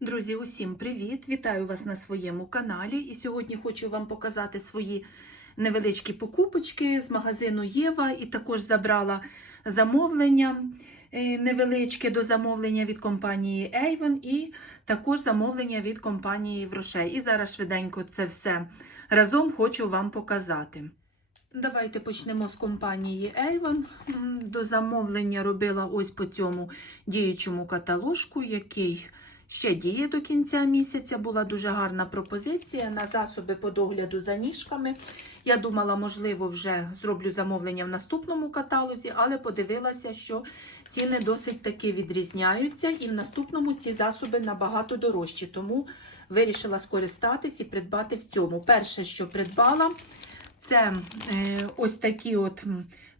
Друзі, усім привіт! Вітаю вас на своєму каналі. І сьогодні хочу вам показати свої невеличкі покупочки з магазину Єва. І також забрала замовлення е, невеличке до замовлення від компанії Avon і також замовлення від компанії Врошей. І зараз швиденько це все разом хочу вам показати. Давайте почнемо з компанії Avon. До замовлення робила ось по цьому діючому каталожку, який ще діє до кінця місяця. Була дуже гарна пропозиція на засоби по догляду за ніжками. Я думала, можливо, вже зроблю замовлення в наступному каталозі, але подивилася, що ціни досить таки відрізняються, і в наступному ці засоби набагато дорожчі. Тому вирішила скористатись і придбати в цьому. Перше, що придбала, це е, ось такі от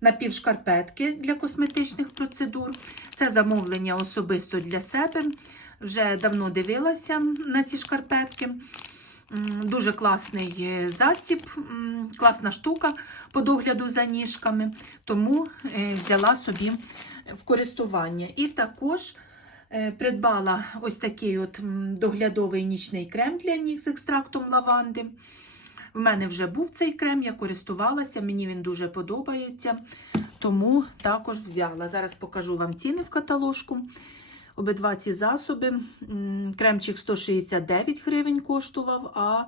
напівшкарпетки для косметичних процедур. Це замовлення особисто для себе. Вже давно дивилася на ці шкарпетки. Дуже класний засіб, класна штука по догляду за ніжками, тому е, взяла собі в користування. І також е, придбала ось такий от доглядовий нічний крем для ніг з екстрактом лаванди. В мене вже був цей крем, я користувалася, мені він дуже подобається, тому також взяла. Зараз покажу вам ціни в каталожку. Обидва ці засоби. Кремчик 169 гривень коштував, а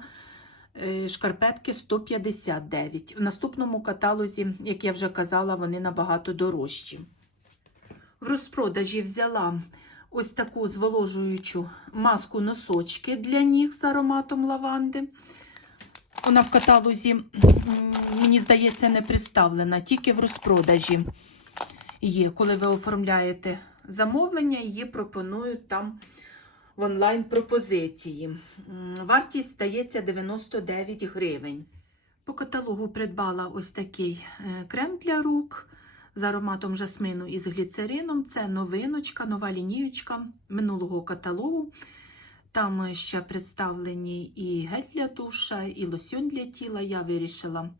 е, шкарпетки 159. В наступному каталозі, як я вже казала, вони набагато дорожчі. В розпродажі взяла ось таку зволожуючу маску носочки для ніг з ароматом лаванди. Вона в каталозі, мені здається, не представлена, тільки в розпродажі є. Коли ви оформляєте замовлення, її пропонують там в онлайн-пропозиції. Вартість стається 99 гривень. По каталогу придбала ось такий е, крем для рук з ароматом жасмину і з гліцерином. Це новиночка, нова лініючка минулого каталогу. Там ще представлені і гель для душа, і лосьон для тіла. Я вирішила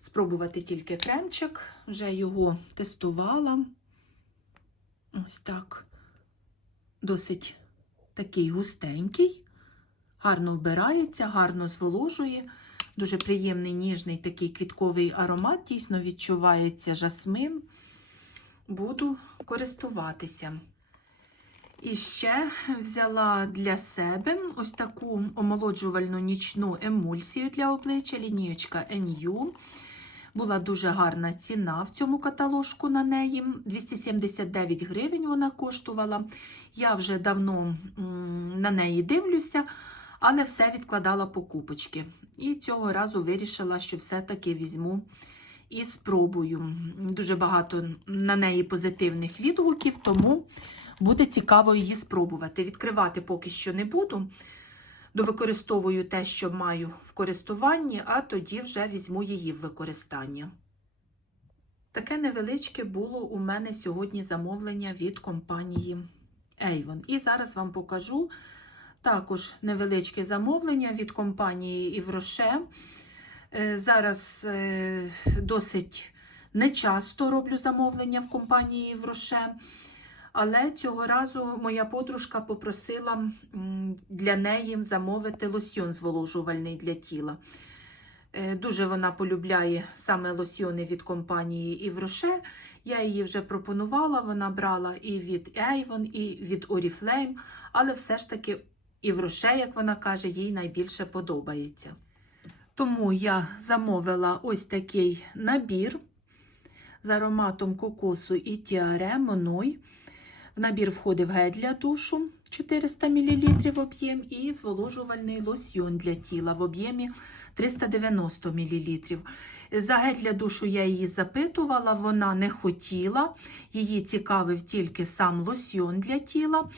спробувати тільки кремчик, вже його тестувала. Ось так. Досить такий густенький, гарно вбирається, гарно зволожує. Дуже приємний ніжний такий квітковий аромат, дійсно відчувається жасмин. Буду користуватися. І ще взяла для себе ось таку омолоджувальну нічну емульсію для обличчя, лінієчка NU. Була дуже гарна ціна в цьому каталожку на неї. 279 гривень вона коштувала. Я вже давно на неї дивлюся, але все відкладала покупочки. І цього разу вирішила, що все-таки візьму і спробую. Дуже багато на неї позитивних відгуків, тому буде цікаво її спробувати. Відкривати поки що не буду. Довикористовую те, що маю в користуванні, а тоді вже візьму її в використання. Таке невеличке було у мене сьогодні замовлення від компанії Avon. І зараз вам покажу також невеличке замовлення від компанії Івроше. Е, Зараз е, досить нечасто роблю замовлення в компанії Івроше. Але цього разу моя подружка попросила для неї замовити лосьйон зволожувальний для тіла. Е, Дуже вона полюбляє саме лосьйони від компанії Івроше. Я її вже пропонувала, вона брала і від Avon, і від Oriflame, але все ж таки Івроше, як вона каже, їй найбільше подобається. Тому я замовила ось такий набір з ароматом кокосу і тіаре Моной. В набір входив гель для душу 400 мл об'єм і зволожувальний лосьйон для тіла в об'ємі 390 мл. За гель для душу я її запитувала, вона не хотіла, її цікавив тільки сам лосьйон для тіла.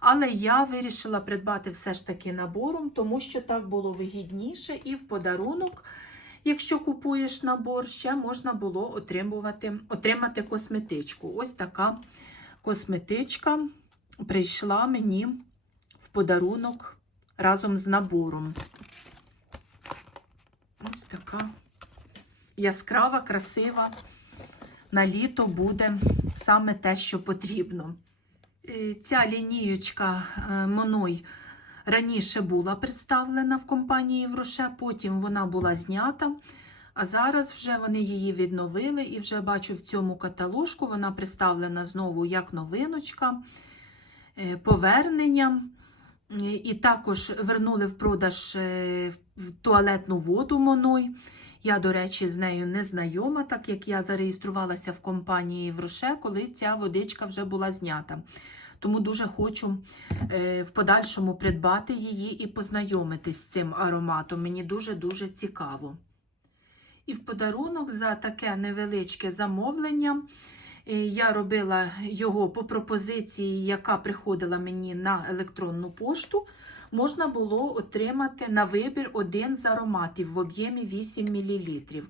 Але я вирішила придбати все ж таки набором, тому що так було вигідніше і в подарунок. Якщо купуєш набор, ще можна було отримувати, отримати косметичку. Ось така косметичка прийшла мені в подарунок разом з набором. Ось така яскрава, красива. На літо буде саме те, що потрібно. Е, Ця лінієчка е, Моной раніше була представлена в компанії Євроше, потім вона була знята. А зараз вже вони її відновили і вже бачу в цьому каталожку. Вона представлена знову як новиночка, е, повернення. І також вернули в продаж е, туалетну воду Моной. Я, до речі, з нею не знайома, так як я зареєструвалася в компанії Євроше, коли ця водичка вже була знята. Тому дуже хочу е, в подальшому придбати її і познайомитись з цим ароматом. Мені дуже-дуже цікаво. І в подарунок за таке невеличке замовлення е, я робила його по пропозиції, яка приходила мені на електронну пошту. Можна було отримати на вибір один з ароматів в об'ємі 8 мл.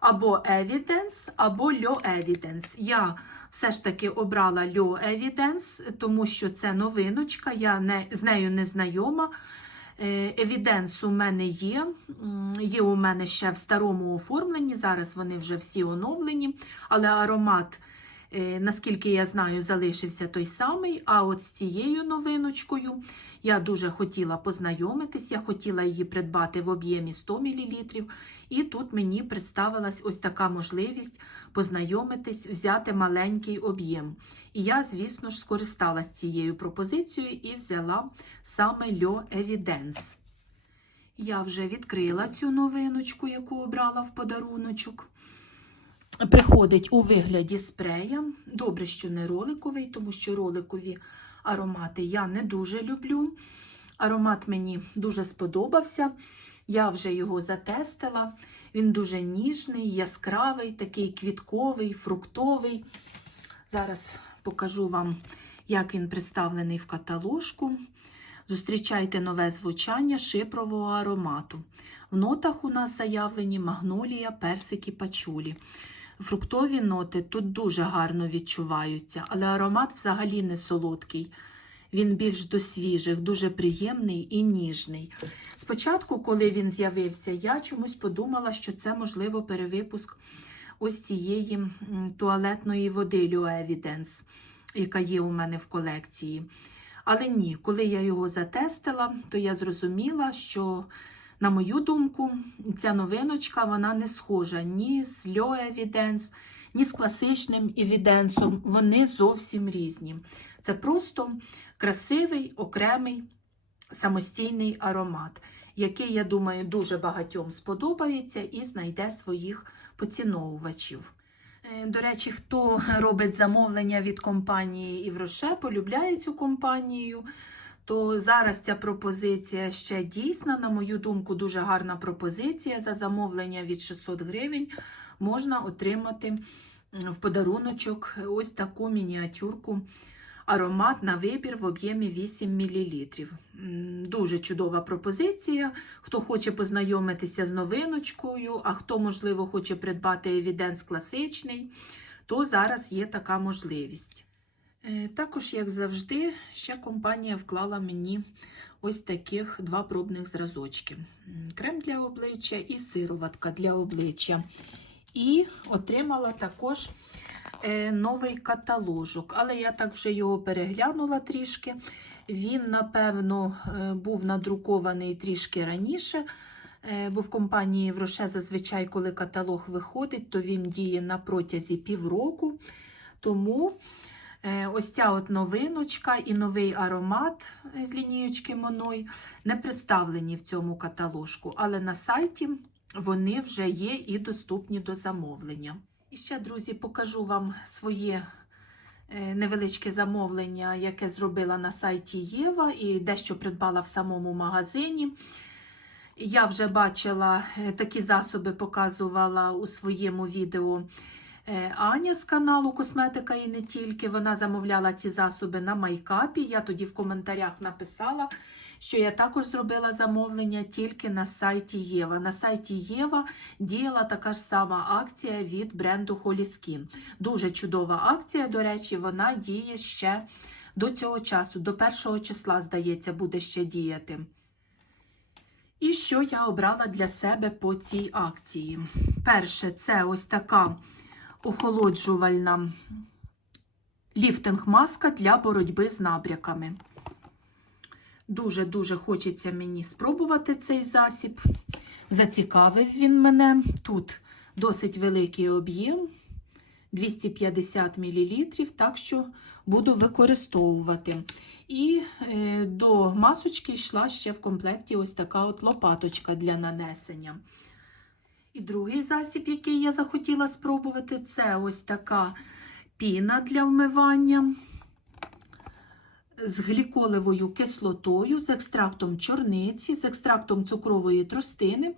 Або Evidence, або Льо Evidence. Я все ж таки обрала Льо Evidence, тому що це новиночка, я не, з нею не знайома. Евіденс у мене є. Є у мене ще в старому оформленні. Зараз вони вже всі оновлені, але аромат, е, наскільки я знаю, залишився той самий. А от з цією новиночкою я дуже хотіла познайомитись, я хотіла її придбати в об'ємі 100 мл. І тут мені представилась ось така можливість познайомитись, взяти маленький об'єм. І я, звісно ж, скористалась цією пропозицією і взяла саме Льо Evidence. Я вже відкрила цю новиночку, яку обрала в подаруночок. Приходить у вигляді спрея. Добре, що не роликовий, тому що роликові аромати я не дуже люблю. Аромат мені дуже сподобався. Я вже його затестила. Він дуже ніжний, яскравий, такий квітковий, фруктовий. Зараз покажу вам, як він представлений в каталожку. Зустрічайте нове звучання шипрового аромату. В нотах у нас заявлені магнолія, персики, пачулі. Фруктові ноти тут дуже гарно відчуваються, але аромат взагалі не солодкий. Він більш до свіжих, дуже приємний і ніжний. Спочатку, коли він з'явився, я чомусь подумала, що це, можливо, перевипуск ось цієї туалетної води Evidence, яка є у мене в колекції. Але ні, коли я його затестила, то я зрозуміла, що, на мою думку, ця новиночка вона не схожа ні з Leo Evidence, ні з класичним Evidence. Вони зовсім різні. Це просто красивий, окремий, самостійний аромат, який, я думаю, дуже багатьом сподобається і знайде своїх поціновувачів. Е, До речі, хто робить замовлення від компанії Івроше, полюбляє цю компанію, то зараз ця пропозиція ще дійсна. На мою думку, дуже гарна пропозиція. За замовлення від 600 гривень можна отримати в подаруночок ось таку мініатюрку. Аромат на вибір в об'ємі 8 мл. Дуже чудова пропозиція. Хто хоче познайомитися з новиночкою, а хто, можливо, хоче придбати евіденс класичний, то зараз є така можливість. Е, Також, як завжди, ще компанія вклала мені ось таких два пробних зразочки: крем для обличчя і сироватка для обличчя. І отримала також е, новий каталожок, але я так вже його переглянула трішки. Він, напевно, е, був надрукований трішки раніше, бо в компанії Вроше зазвичай, коли каталог виходить, то він діє на протязі півроку. Тому ось ця от новиночка і новий аромат з лінієчки Моной не представлені в цьому каталожку, але на сайті вони вже є і доступні до замовлення. І ще, друзі, покажу вам своє е, невеличке замовлення, яке зробила на сайті Єва і дещо придбала в самому магазині. Я вже бачила е, такі засоби, показувала у своєму відео е, Аня з каналу Косметика і не тільки. Вона замовляла ці засоби на майкапі. Я тоді в коментарях написала, що я також зробила замовлення тільки на сайті Єва. На сайті Єва діяла така ж сама акція від бренду Holy Skin. Дуже чудова акція, до речі, вона діє ще до цього часу, до першого числа, здається, буде ще діяти. І що я обрала для себе по цій акції? Перше, це ось така охолоджувальна ліфтинг-маска для боротьби з набряками. Дуже-дуже хочеться мені спробувати цей засіб. Зацікавив він мене. Тут досить великий об'єм 250 мл, так що буду використовувати. І е, до масочки йшла ще в комплекті ось така от лопаточка для нанесення. І другий засіб, який я захотіла спробувати, це ось така піна для вмивання з гліколевою кислотою, з екстрактом чорниці, з екстрактом цукрової тростини,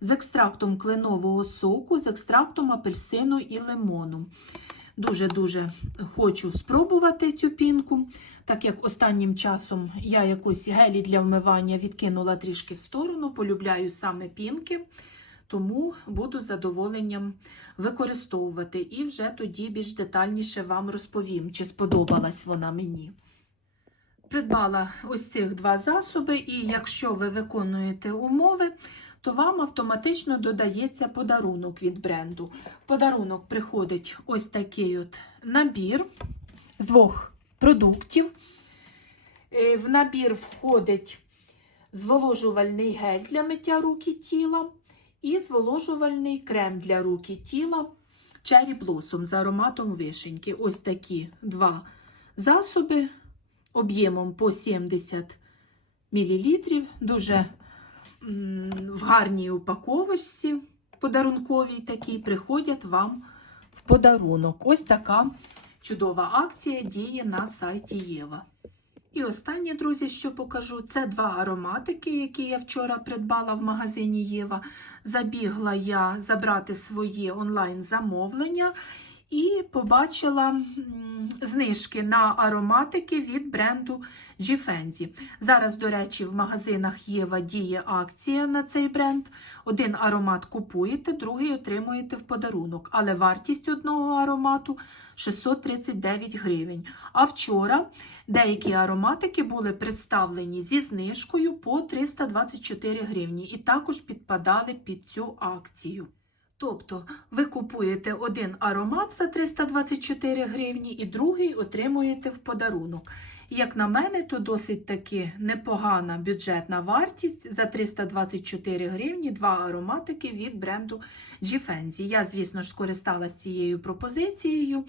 з екстрактом кленового соку, з екстрактом апельсину і лимону. Дуже-дуже хочу спробувати цю пінку, так як останнім часом я якось гелі для вмивання відкинула трішки в сторону, полюбляю саме пінки, тому буду з задоволенням використовувати і вже тоді більш детальніше вам розповім, чи сподобалась вона мені. Придбала ось цих два засоби, і якщо ви виконуєте умови, то вам автоматично додається подарунок від бренду. В подарунок приходить ось такий от набір з двох продуктів. Е, В набір входить зволожувальний гель для миття рук і тіла і зволожувальний крем для рук і тіла Cherry Blossom з ароматом вишеньки. Ось такі два засоби об'ємом по 70 мл. Дуже в гарній упаковочці подарунковій такій приходять вам в подарунок. Ось така чудова акція діє на сайті Єва. І останнє, друзі, що покажу, це два ароматики, які я вчора придбала в магазині Єва. Забігла я забрати свої онлайн-замовлення і побачила знижки на ароматики від бренду Gifenzi. Зараз, до речі, в магазинах Єва діє акція на цей бренд. Один аромат купуєте, другий отримуєте в подарунок. Але вартість одного аромату 639 гривень. А вчора деякі ароматики були представлені зі знижкою по 324 гривні і також підпадали під цю акцію. Тобто ви купуєте один аромат за 324 гривні і другий отримуєте в подарунок. Як на мене, то досить таки непогана бюджетна вартість за 324 гривні два ароматики від бренду Gifenzi. Я, звісно ж, скористалась цією пропозицією.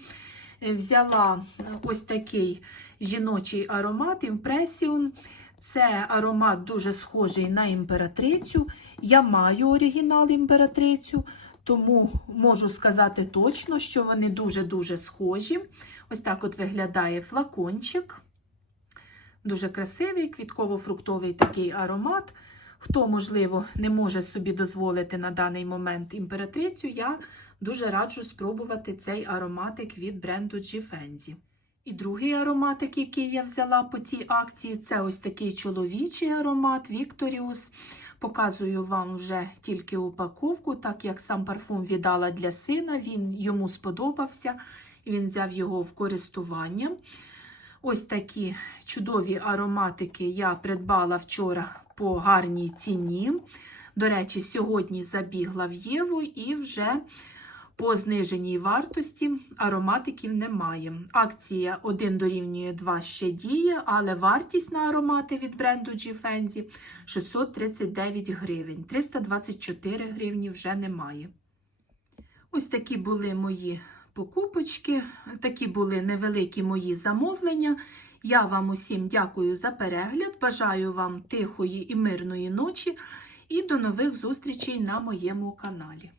Е, Взяла ось такий жіночий аромат Impression. Це аромат дуже схожий на імператрицю. Я маю оригінал імператрицю, тому можу сказати точно, що вони дуже-дуже схожі. Ось так от виглядає флакончик. Дуже красивий, квітково-фруктовий такий аромат. Хто, можливо, не може собі дозволити на даний момент імператрицю, я дуже раджу спробувати цей ароматик від бренду Gifenzi. І другий ароматик, який я взяла по цій акції, це ось такий чоловічий аромат Victorious. Показую вам вже тільки упаковку, так як сам парфум віддала для сина, він йому сподобався, він взяв його в користування. Ось такі чудові ароматики я придбала вчора по гарній ціні. До речі, сьогодні забігла в Єву і вже по зниженій вартості ароматиків немає. Акція 1 дорівнює 2 ще діє, але вартість на аромати від бренду Gifenzi 639 гривень. 324 гривні вже немає. Ось такі були мої покупочки, такі були невеликі мої замовлення. Я вам усім дякую за перегляд. Бажаю вам тихої і мирної ночі і до нових зустрічей на моєму каналі.